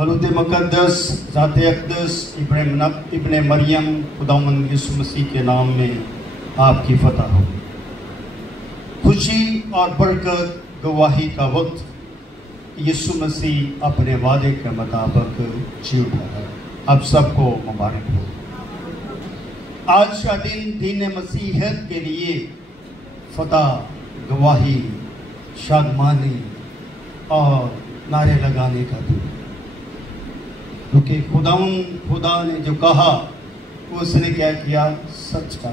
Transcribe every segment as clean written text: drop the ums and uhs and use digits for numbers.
मलूद मुक़द्दस ज़ात अक़दस इब्न मरियम खुदावंद यीशु मसीह के नाम में आपकी फतह हो। खुशी और बरकत गवाही का वक्त यीशु मसीह अपने वादे के मुताबिक जी उठा है। आप सबको मुबारक हो। आज का दिन दीन मसीहत के लिए फतह, गवाही, शादमानी और नारे लगाने का दिन, क्योंकि खुदा ने जो कहा उसने क्या किया, सच का।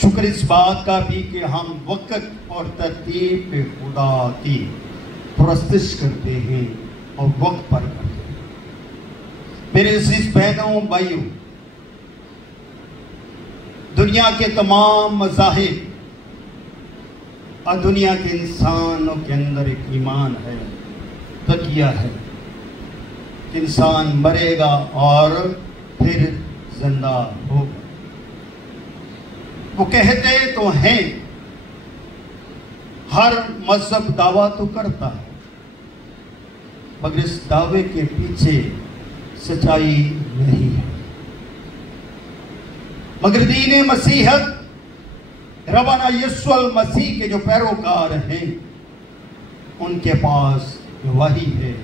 शुक्र इस बात का भी कि हम वक्त और तरतीब पे खुदा की परस्तिश करते हैं और वक्त पर करते हैं। मेरे अज़ीज़ बहनों भाइयों, दुनिया के तमाम मज़ाहिब और दुनिया के इंसानों के अंदर एक ईमान है, तकिया है कि इंसान मरेगा और फिर जिंदा होगा। वो कहते तो हैं, हर मजहब दावा तो करता है, मगर इस दावे के पीछे सच्चाई नहीं है। मगर दीन मसीहत रवाना यीशु मसीह के जो पैरोकार हैं, उनके पास गवाही है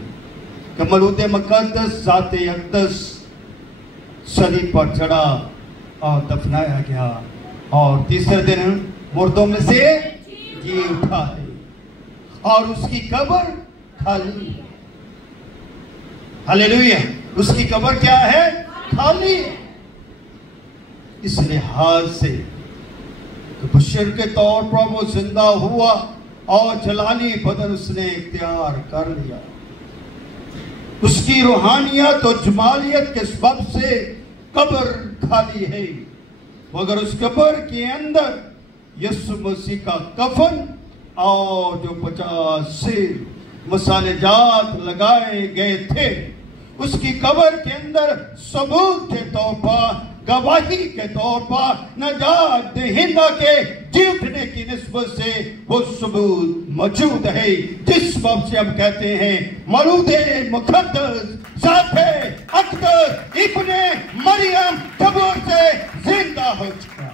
कि मलूद मुक़द्दस ज़ात अक़दस सलीब पर चढ़ा और दफनाया गया और तीसरे दिन मुर्दों में से जी उठा है और उसकी कब्र खाली है। हालेलुया। उसकी कब्र क्या है? खाली है। इस लिहाज से बशर के तौर पर वो जिंदा हुआ और जलाली बदन उसने इख्तियार कर लिया। उसकी रूहानियत और जमालियत के सबब से कब्र खाली है, मगर उस कब्र के अंदर यीशु मसीह का कफन और जो 50 से मसाले जात लगाए गए थे, उसकी कब्र के अंदर सबूत के तौर पर, गवाही के तौर पर, नजात दहिंदा के जी उठने की निस्बत से वो सबूत मौजूद है, जिस बात से हम कहते हैं मलूद मुक़द्दस ज़ात अक़दस इब्न मरियम कब्र से जिंदा हो चुका।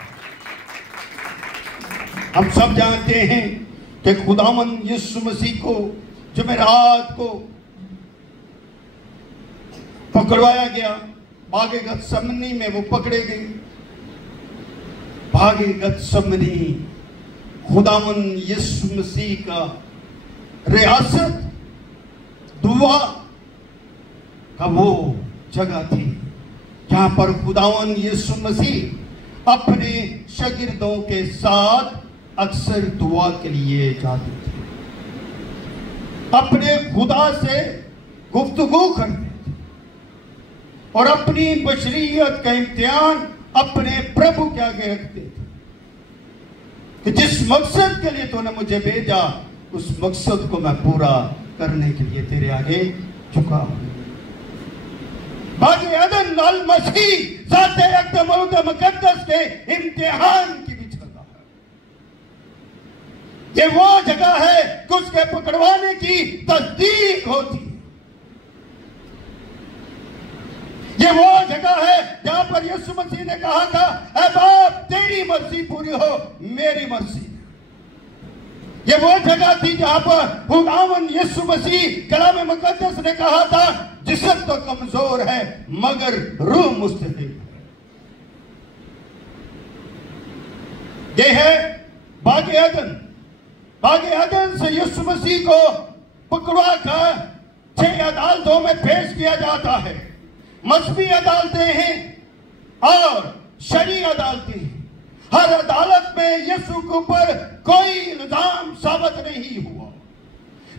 हम सब जानते हैं कि खुदावंद यीशु मसीह को जुमेरात को पकड़वाया गया, बागे गतसमनी में वो पकड़े गए। बागे गतसमनी खुदावंद यीशु मसीह का रियासत, दुआ का वो जगह थी जहां पर खुदावंद यीशु मसीह अपने शागिर्दों के साथ अक्सर दुआ के लिए जाते थे, अपने खुदा से गुफ्तगू करते थे और अपनी बशरियत का इम्तिहान अपने प्रभु के आगे रखते थे कि जिस मकसद के लिए तूने मुझे भेजा, उस मकसद को मैं पूरा करने के लिए तेरे आगे झुका हूं। बाकी अदन अल मसीह ज़ात अक़दस मलूद मुक़द्दस के इम्तिहान की भी जगह है। ये वो जगह है कि उसके पकड़वाने की तस्दीक होती है। ये वो जगह है जहां पर यीशु मसीह ने कहा था, ऐ बाप तेरी मर्जी पूरी हो, मेरी मर्जी। ये वो जगह थी जहां पर खुदावंद यीशु मसीह कलाम मुक़द्दस ने कहा था, जिस्म तो कमजोर है मगर रूह मुस्तक़िम है। ये है बागे अदन। बागे अदन से यीशु मसीह को पकड़वा कर 6 अदालतों में पेश किया जाता है। मजहबी अदालतें हैं और शरई अदालतें हैं। हर अदालत में यीशु के ऊपर कोई इल्जाम साबित नहीं हुआ।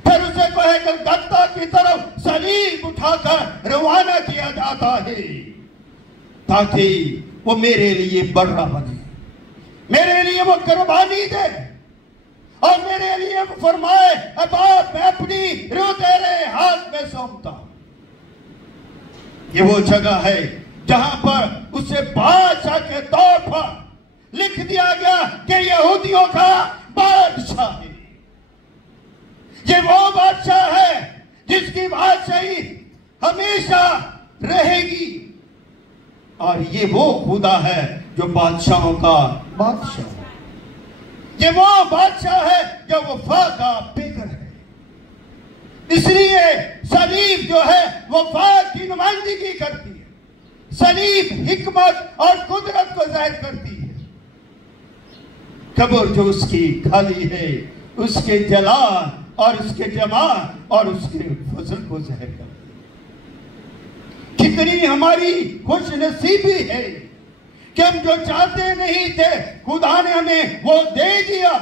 फिर उसे कलकत्ता की तरफ सलीब उठाकर रवाना किया जाता है ताकि वो मेरे लिए बर्रा बने, मेरे लिए वो कुर्बानी दे और मेरे लिए वो फरमाए, बाप मैं अपनी रूह तेरे हाथ में सौंपता हूं। ये वो जगह है जहां पर उसे बादशाह के तौर पर लिख दिया गया कि यहूदियों का बादशाह है। ये वो बादशाह है जिसकी बादशाह اور یہ وہ خدا ہے جو بادشاہوں کا بادشاہ ہے. یہ وہ بادشاہ ہے جو وفا کا پیکر ہے. اس لیے صلیب جو ہے وفا کی نمائندگی کرتی ہے. صلیب حکمت اور قدرت کو ظاہر کرتی ہے. قبر جو اس کی خالی ہے اس کے جلال اور اس کے جمال اور اس کے فضل کو ظاہر کرتی ہے. کتنی ہماری خوش نصیبی ہے کہ ہم جو چاہتے نہیں تھے خدا نے ہمیں وہ دے دیا.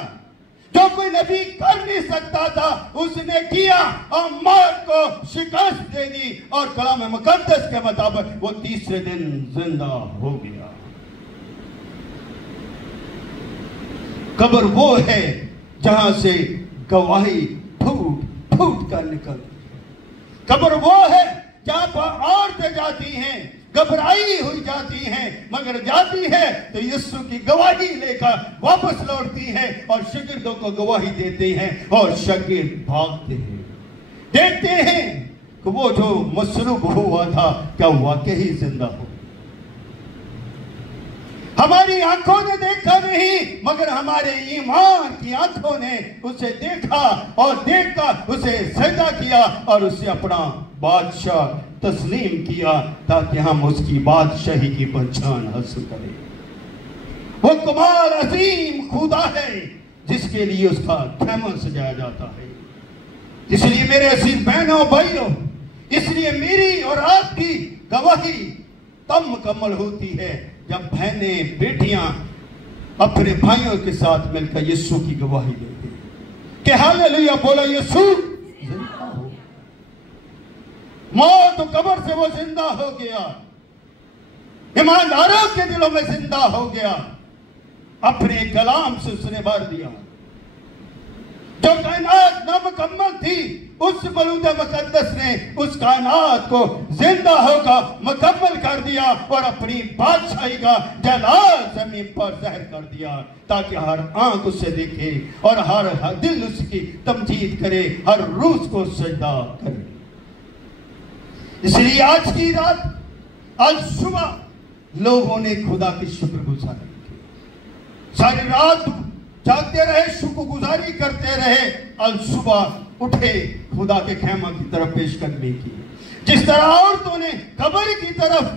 جو کوئی نبی کر نہیں سکتا تھا اس نے کیا اور موت کو شکست دے دی اور کلام مقدس کے مطابق وہ تیسرے دن زندہ ہو گیا. قبر وہ ہے جہاں سے گواہی پھوٹ پھوٹ کر نکلتی ہے. قبر وہ ہے جہاں پر عورتیں جاتی ہیں گھبرائی ہوئی جاتی ہیں مگر جاتی ہے تو یسوع کی گواہی لے کر واپس لوٹتی ہیں اور شاگردوں کو گواہی دیتے ہیں اور شاگرد بھاگتے ہیں. دیکھتے ہیں کہ وہ جو مصلوب ہوا تھا کیا واقعی زندہ ہو. ہماری آنکھوں نے دیکھا نہیں مگر ہمارے ایمان کی آنکھوں نے اسے دیکھا اور دیکھ کر اسے سجدہ کیا اور اسے اپنا بادشاہ تسلیم کیا تاکہ ہم اس کی بادشاہی کی پہچان حاصل کریں. وہ کمال عظیم خدا ہے جس کے لیے اس کا خیمہ سجایا جاتا ہے. اس لیے میرے عزیز بہنوں بھائیوں اس لیے میری اور آپ کی گواہی تب مکمل ہوتی ہے جب بہنیں بیٹیاں اپنے بھائیوں کے ساتھ مل کر یسوع کی گواہی دیتے ہیں کہ ہاللیلویا بولا یسوع زندہ ہو. موت و قبر سے وہ زندہ ہو گیا. ایمانداروں کے دلوں میں زندہ ہو گیا. اپنے کلام سے اس نے بھر دیا. جو کائنات نامکمل تھی اس مولود مقدس نے اس کائنات کو زندہ ہو کر مکمل کر دیا اور اپنی بادشاہی کا جلال زمین پر ظاہر کر دیا تاکہ ہر آنکھ اسے دیکھے اور ہر دل اس کی تمجید کرے ہر روح کو سجدہ کرے. اس لیے آج کی رات آج صبح لوگوں نے خدا کی شکر گزاری کی. ساری رات جاگتے رہے شکر گزاری کرتے رہے. آج صبح اٹھے خدا کے خیمہ کی طرف پیش قدمی کی. جس طرح عورتوں نے قبر کی طرف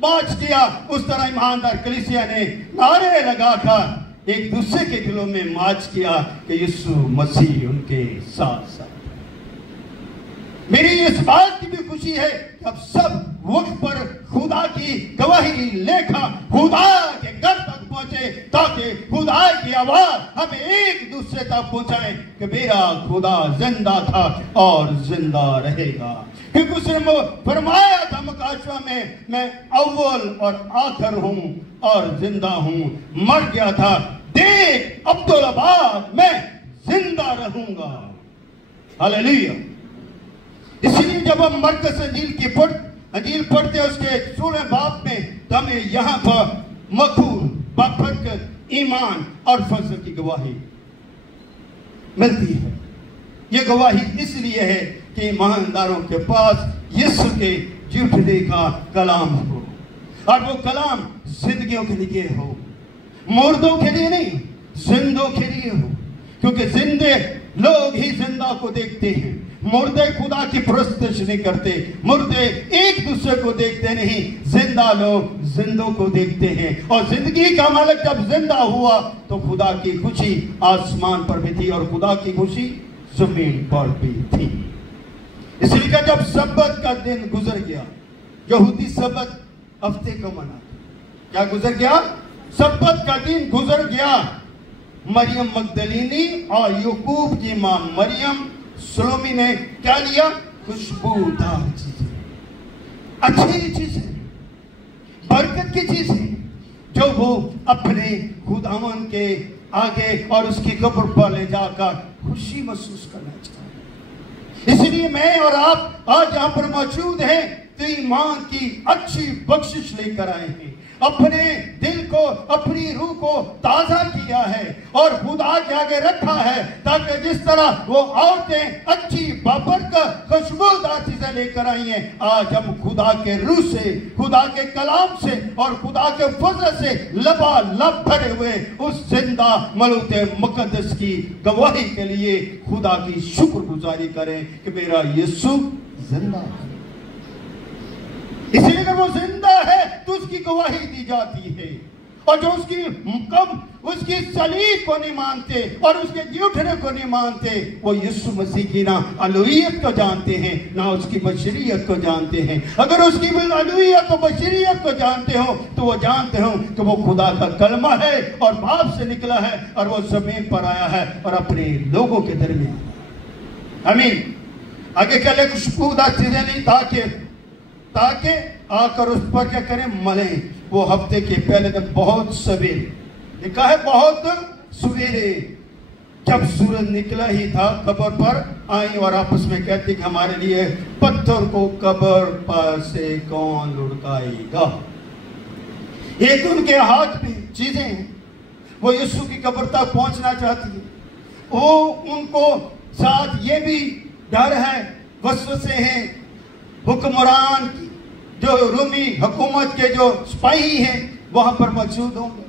مارچ کیا اس طرح ایماندار کلیسیا نے نعرے لگا کر ایک دوسرے کے دلوں میں مارچ کیا کہ یسوع مسیح ان کے ساتھ ساتھ. میری اس بات کی بھی خوشی ہے کہ اب سب وقت پر خدا کی گواہی لے کر خدا کے گھر تک پہنچے تاکہ خدا کی آواز ہمیں ایک دوسرے تک پہنچائے کہ میرا خدا زندہ تھا اور زندہ رہے گا. کیونکہ اس نے فرمایا تھا مکاشفہ میں اول اور آخر ہوں اور زندہ ہوں. مر گیا تھا دیکھ عبدالآباد میں زندہ رہوں گا. ہاللیلویا. اس لیے جب ہم مرکز انجیل پڑھتے ہیں اس کے 16 باب میں تو ہمیں یہاں پر مقبول بابرکت ایمان اور فضل کی گواہی ملتی ہے. یہ گواہی اس لیے ہے کہ ایمانداروں کے پاس یسوع کے جھوٹنے کا کلام ہو اور وہ کلام زندگیوں کے لیے ہو, مردوں کے لیے نہیں زندوں کے لیے ہو. کیونکہ زندے لوگ ہی زندہ کو دیکھتے ہیں. مردے خدا کی پرستش نہیں کرتے. مردے ایک دوسرے کو دیکھتے نہیں. زندہ لوگ زندوں کو دیکھتے ہیں. اور زندگی کا مالک جب زندہ ہوا تو خدا کی خوشی آسمان پر بھی تھی اور خدا کی خوشی زمین پر بھی تھی. اس لیے کہ جب سبت کا دن گزر گیا, یہودی سبت ہفتے کو مناتے. کیا گزر گیا؟ سبت کا دن گزر گیا. مریم مگدلینی اور یعقوب کی ماں مریم سلومی نے کیا لیا؟ خوشبودار چیزیں, اچھی چیزیں, برکت کی چیزیں جو وہ اپنے خداوند کے آگے اور اس کی قبر پر لے جا کر خوشی محسوس کرنا چاہتے ہیں. اس لیے میں اور آپ آج یہاں پر موجود ہیں تو ایمان کی اچھی بخشش لے کر آئے ہیں. اپنے دل کو اپنی روح کو تازہ کیا ہے اور خدا کے آگے رکھا ہے تاکہ جس طرح وہ عورتیں اچھی بابرکت खुशबूदार चीजें लेकर आई हैं। आज हम खुदा के रूह से, खुदा के कलाम से और खुदा के फजल से लबालब भरे हुए उस जिंदा मलूते मुकद्दस की गवाही के लिए खुदा की शुक्रगुजारी करें कि मेरा यीशु जिंदा है। इसलिए अगर वो जिंदा है तो उसकी गवाही दी जाती है। और जो उसकी सलीब को नहीं मानते और उसके जी उठने को नहीं मानते, वो यीशु मसीह की ना अलूहियत को जानते हैं ना उसकी बशरियत को जानते हैं। अगर उसकी अलूहियत और बशरियत को जानते हो तो वो जानते हो कि वो खुदा का कलमा है और बाप से निकला है और वो जमीन पर आया है और अपने लोगों के दरमियान। आमीन। आगे क्या ले, खुशबूदार चीजें नहीं ताकि आकर उस पर क्या करें, मलें। वो हफ्ते के पहले दिन बहुत सवेरे, लिखा है बहुत सवेरे, जब सूरज निकला ही था कब्र पर आई और आपस में कहती कि हमारे लिए पत्थर को कब्र पर से कौन लुढ़काएगा। एक उनके हाथ में चीजें हैं, वो यीशु की कब्र तक पहुंचना चाहती है। वो उनको साथ ये भी डर है, वसवसे हैं हुक्मरान की, जो रूमी हुकूमत के जो सिपाही हैं वहां पर मौजूद होंगे।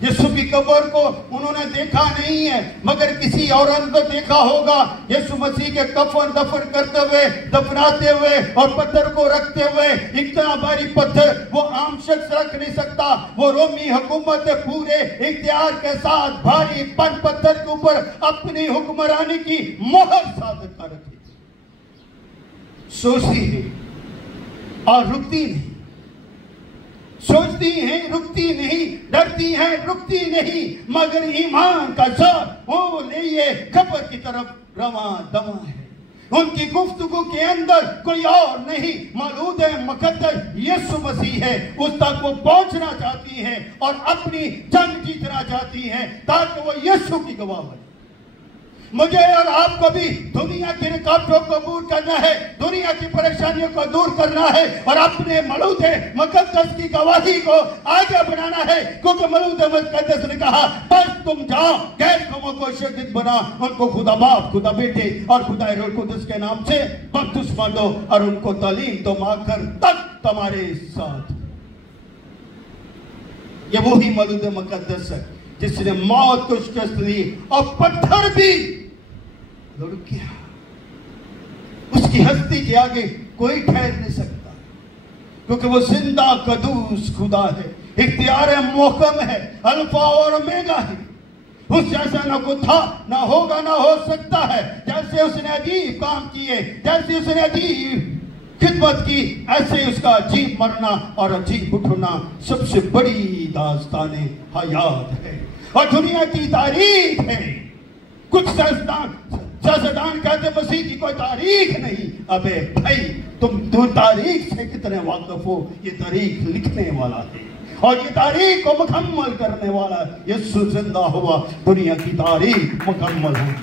यीशु की कब्र को उन्होंने देखा नहीं है, मगर किसी औरत को देखा होगा यीशु मसीह के कफन दफन करते हुए, दफनाते हुए और पत्थर को रखते हुए। इतना भारी पत्थर वो आम शख्स रख नहीं सकता। वो रोमी हुकूमत पूरे इख्तियार के साथ भारी पत्थर के ऊपर अपनी हुक्मरानी की मोहर साबित कर रखी। सोचती है और रुकती नहीं, सोचती हैं रुकती नहीं, डरती हैं रुकती नहीं, मगर ईमान का जोर वो लिए कब्र की तरफ रवा दवा है। उनकी गुफ्तगू के अंदर कोई और नहीं, मौलूद मुकद्दस यीशु मसीह है। उस तक वो पहुंचना चाहती हैं और अपनी जंग जीतना चाहती हैं ताकि वो यीशु की गवाह बने। मुझे और आपको भी दुनिया की रुकावटों को दूर करना है, दुनिया की परेशानियों को दूर करना है और अपने मौलूद मुकद्दस की गवाही को आगे बढ़ाना है। क्योंकि मौलूद मुकद्दस ने कहा, बस तुम जाओ, गैर कौमों को शागिर्द बना, उनको खुदा बाप, खुदा बेटे और खुदा रूह कुद्दुस के नाम से बपतिस्मा दो और उनको तालीम दो, आखिर तक तुम्हारे साथ। ये वही मौलूद मुकद्दस है जिसने मौत को शिकस्त दी और पत्थर भी लुढ़क गया। उसकी हस्ती के आगे कोई ठहर नहीं सकता, क्योंकि वो जिंदा कदूस खुदा है, इख्तियार मोहकम है, अल्फा और ओमेगा है। उस जैसा ना कोई था, ना होगा, ना हो सकता है। जैसे उसने अजीब काम किए, जैसे उसने अजीब खिदमत की, ऐसे उसका अजीब मरना और अजीब उठना सबसे बड़ी दास्ताने हयात है और दुनिया की तारीख है। कुछ सियासतदान कहते मसीह की कोई तारीख नहीं। अबे भाई, तुम दो तारीख से कितने वाकिफ हो? ये तारीख लिखने वाला है और ये तारीख को मुकम्मल करने वाला है। यीशु जिंदा हुआ, दुनिया की तारीख मुकम्मल होगी।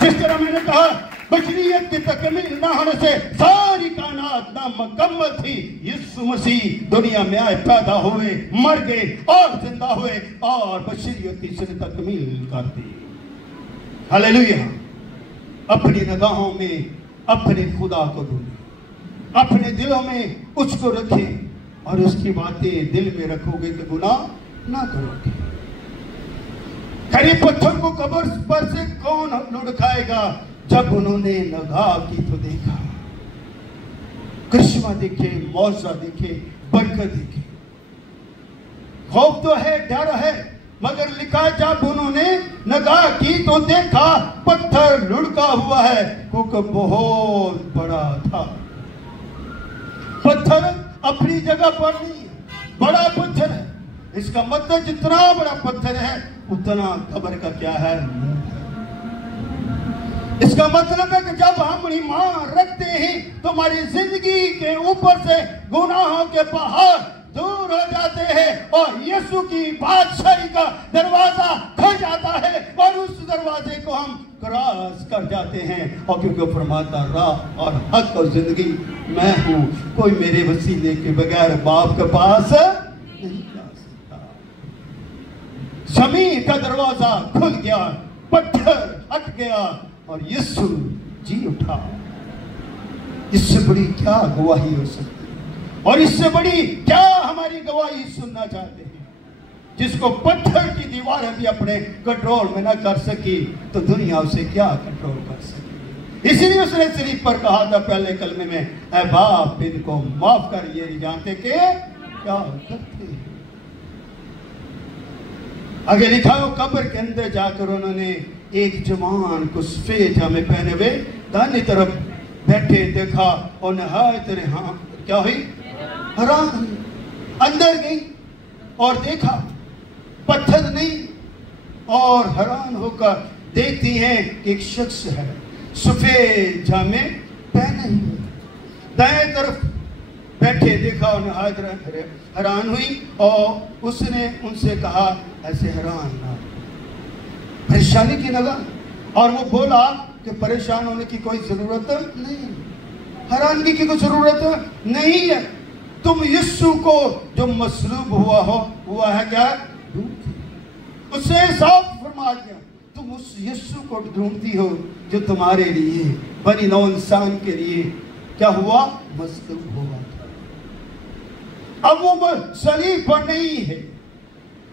जिस तरह मैंने कहा, बशरियत की तकमील ना होने से सारी कायनात नामुकम्मल थी। यीशु मसीह दुनिया में आए, पैदा हुए, मर गए और जिंदा हुए और बशरियत की तकमील कर दी। हालेलुया। अपनी निगाहों में अपने खुदा को ढूंढें, अपने दिलों में उसको रखें और उसकी बातें दिल में रखोगे तो गुनाह ना करोगे। खरी पत्थर को कब्र पर से कौन लुढ़काएगा? जब उन्होंने निगाह की तो देखा, करिश्मा देखे, मौजा देखे, बरकत देखे। खौफ तो है, डर है, मगर लिखा जब उन्होंने निगाह की तो देखा पत्थर लुढ़का हुआ है, क्योंकि बहुत बड़ा था। पत्थर अपनी जगह पर नहीं, बड़ा पत्थर है। इसका मतलब जितना बड़ा पत्थर है उतना कब्र का क्या है? इसका मतलब है कि जब हम ईमान रखते हैं तो हमारी जिंदगी के ऊपर से गुनाहों के पहाड़ दूर हो जाते हैं और यीशु की बादशाही का दरवाजा खुल जाता है और उस दरवाजे को हम क्रॉस कर जाते हैं। और क्योंकि फरमाता राह और हक और जिंदगी मैं हूं, कोई मेरे वसीले के बगैर बाप के पास नहीं जा सकता। ज़मीन का दरवाजा खुल गया, पत्थर हट गया और यीशु जी उठा। इससे बड़ी क्या गवाही हो सकती है? और इससे बड़ी क्या हमारी गवाही सुनना चाहते हैं? जिसको पत्थर की दीवारें भी अपने कंट्रोल में ना कर सकी, तो दुनिया उसे क्या कंट्रोल कर सके? इसीलिए उसने सलीब पर कहा था पहले कलमे में, ऐ बाप इनको माफ कर, ये नहीं जानते कि क्या करते हैं। आगे लिखा हो, कब्र के अंदर जाकर उन्होंने एक जवान को सफेद जामे पहने हुए दाहिनी तरफ बैठे देखा और नहायत क्या हुई? हैरान। अंदर गई और देखा पत्थर नहीं, और हैरान होकर देखती हैं कि एक शख्स है सफेद जामे पहने हुए, दाएं तरफ बैठे देखा और नहायत हैरान हुई। और उसने उनसे कहा, ऐसे हैरान ना, परेशानी की लगा। और वो बोला कि परेशान होने की कोई जरूरत नहीं, हैरानगी की कोई जरूरत नहीं है। तुम यीशु को जो मसलूब हुआ है क्या? उससे साफ फरमा दिया, तुम उस यीशु को ढूंढती हो जो तुम्हारे लिए, बनी नौ इंसान के लिए क्या हुआ? मसलूब हुआ था। अब वो सलीब पर नहीं है,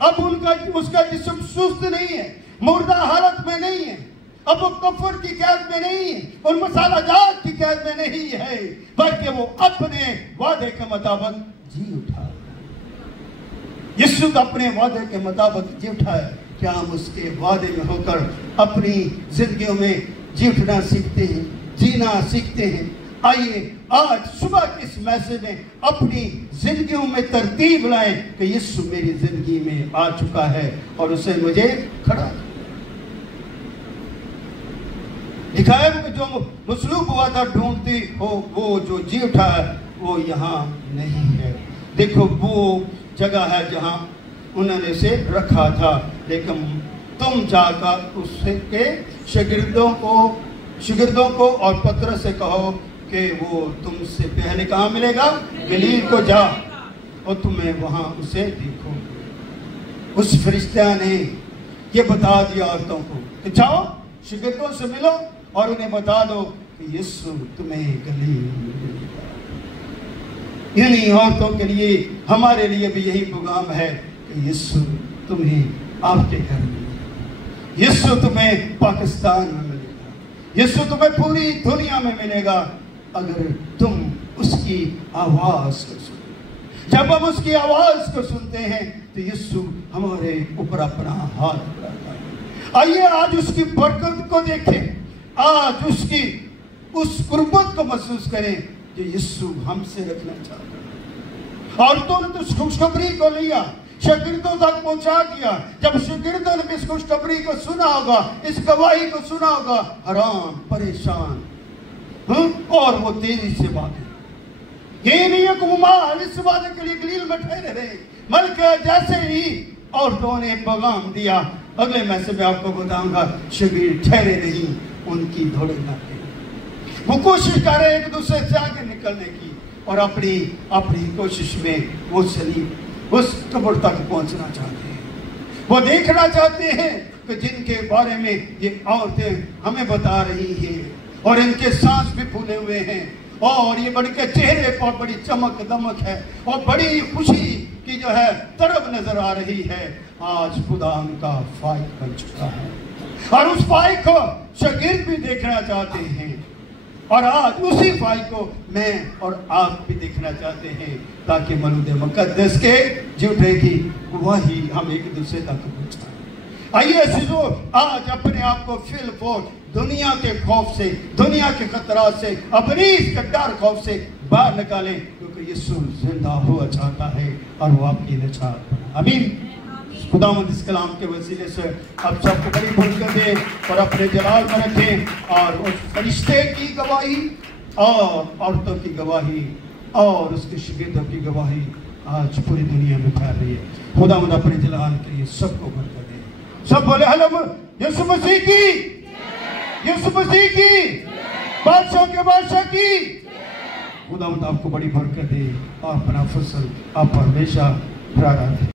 अब उसका जिस्म सुस्त नहीं है, मुर्दा हालत में नहीं है, अब वो कफर की कैद में नहीं है और मसाला जात की कैद में नहीं है, बल्कि वो अपने वादे के मुताबिक जी उठा। यीशु अपने वादे के मुताबिक जी उठा है। क्या हम उसके वादे में होकर अपनी जिंदगियों में जी उठना सीखते हैं, जीना सीखते हैं? आइए आज सुबह के इस मैसेज में अपनी जिंदगियों में तरतीब लाएं कि यीशु मेरी जिंदगी में आ चुका है और उसे मुझे खड़ा लिखा है कि जो मसलूब हुआ था ढूंढती हो, वो जो जी उठा है वो यहाँ नहीं है। देखो वो जगह है जहाँ उन्होंने उसे रखा था, लेकिन तुम जाकर उसके शागिर्दों को और पतरस से कहो कि वो तुमसे पहले कहाँ मिलेगा? गलील को जा और तुम्हें वहाँ उसे देखो। उस फरिश्ता ने ये बता दिया औरतों को कि जाओ शागिर्दों से मिलो और उन्हें बता दो कि यीशु तुम्हें गलील मिलेगा। इन्हीं औरतों के लिए, हमारे लिए भी यही पैगाम है कि यीशु तुम्हें आपके घर में मिलेगा, यीशु तुम्हें पाकिस्तान में मिलेगा, यीशु तुम्हें पूरी दुनिया में मिलेगा अगर तुम उसकी आवाज को सुनो। जब हम उसकी आवाज को सुनते हैं तो यीशु हमारे ऊपर अपना हाथ बढ़ाता है। आइए आज उसकी बरकत को देखें, आज उसकी उस कुर्बत को महसूस करें जो यीशु हमसे रखना चाहता है। औरतों ने तो खुशखबरी को लिया, शागिर्दों तक पहुंचा दिया। जब शागिर्दों ने इस खुशखबरी को सुना होगा, इस गवाही को सुना होगा, हैरान परेशान, और वो तेजी से भागे। ये नहीं है कि वो माल इस वादे के लिए गलील में ठहरे रहे, बल्कि जैसे ही औरतों ने पैगाम दिया, अगले मैसेज में आपको बताऊंगा, शागिर्द ठहरे नहीं, उनकी दौड़े लाते, वो कोशिश कर रहे एक दूसरे से आगे निकलने की, और अपनी कोशिश में वो सलीब उस कब्र तक पहुंचना चाहते हैं। वो देखना चाहते हैं कि जिनके बारे में ये औरतें हमें बता रही हैं, और इनके सांस भी फूले हुए हैं, और ये बड़ी के चेहरे पर बड़ी चमक दमक है और बड़ी खुशी की जो है तरफ नजर आ रही है। आज खुदा उनका फाइक बन चुका है और उस फाइक को शागिर्द भी देखना चाहते हैं, और आज उसी फाइक को मैं और आप भी देखना चाहते हैं, ताकि मरूद मुकद्दस के झूठे की गवाही हम एक दूसरे तक पहुंचाएं। आइए अज़ीज़ों, आज अपने आप को फिल फोर दुनिया के खौफ से, दुनिया के खतरात से, अपनी इस डर खौफ से बाहर निकालें, क्योंकि यीशु जिंदा हुआ चाहता है और वो आपकी निजात बना। आमीन। खुदावंद इस कलाम के वसीले से आप सबको बड़ी बरकत दे और अपने जलाल में रखें, और उस फरिश्ते की गवाही और औरतों की गवाही और उसके शागिर्दों की गवाही आज पूरी दुनिया में फैल रही है। खुदावंद अपने जलाल के लिए सबको बरकत दे। सब बोले हालेलुया। यीशु मसीह की, यीशु मसीह की, बादशाह के बादशाह की। खुदावंद आपको बड़ी बरकत दे और अपना फसल आप पर हमेशा भरा रहे।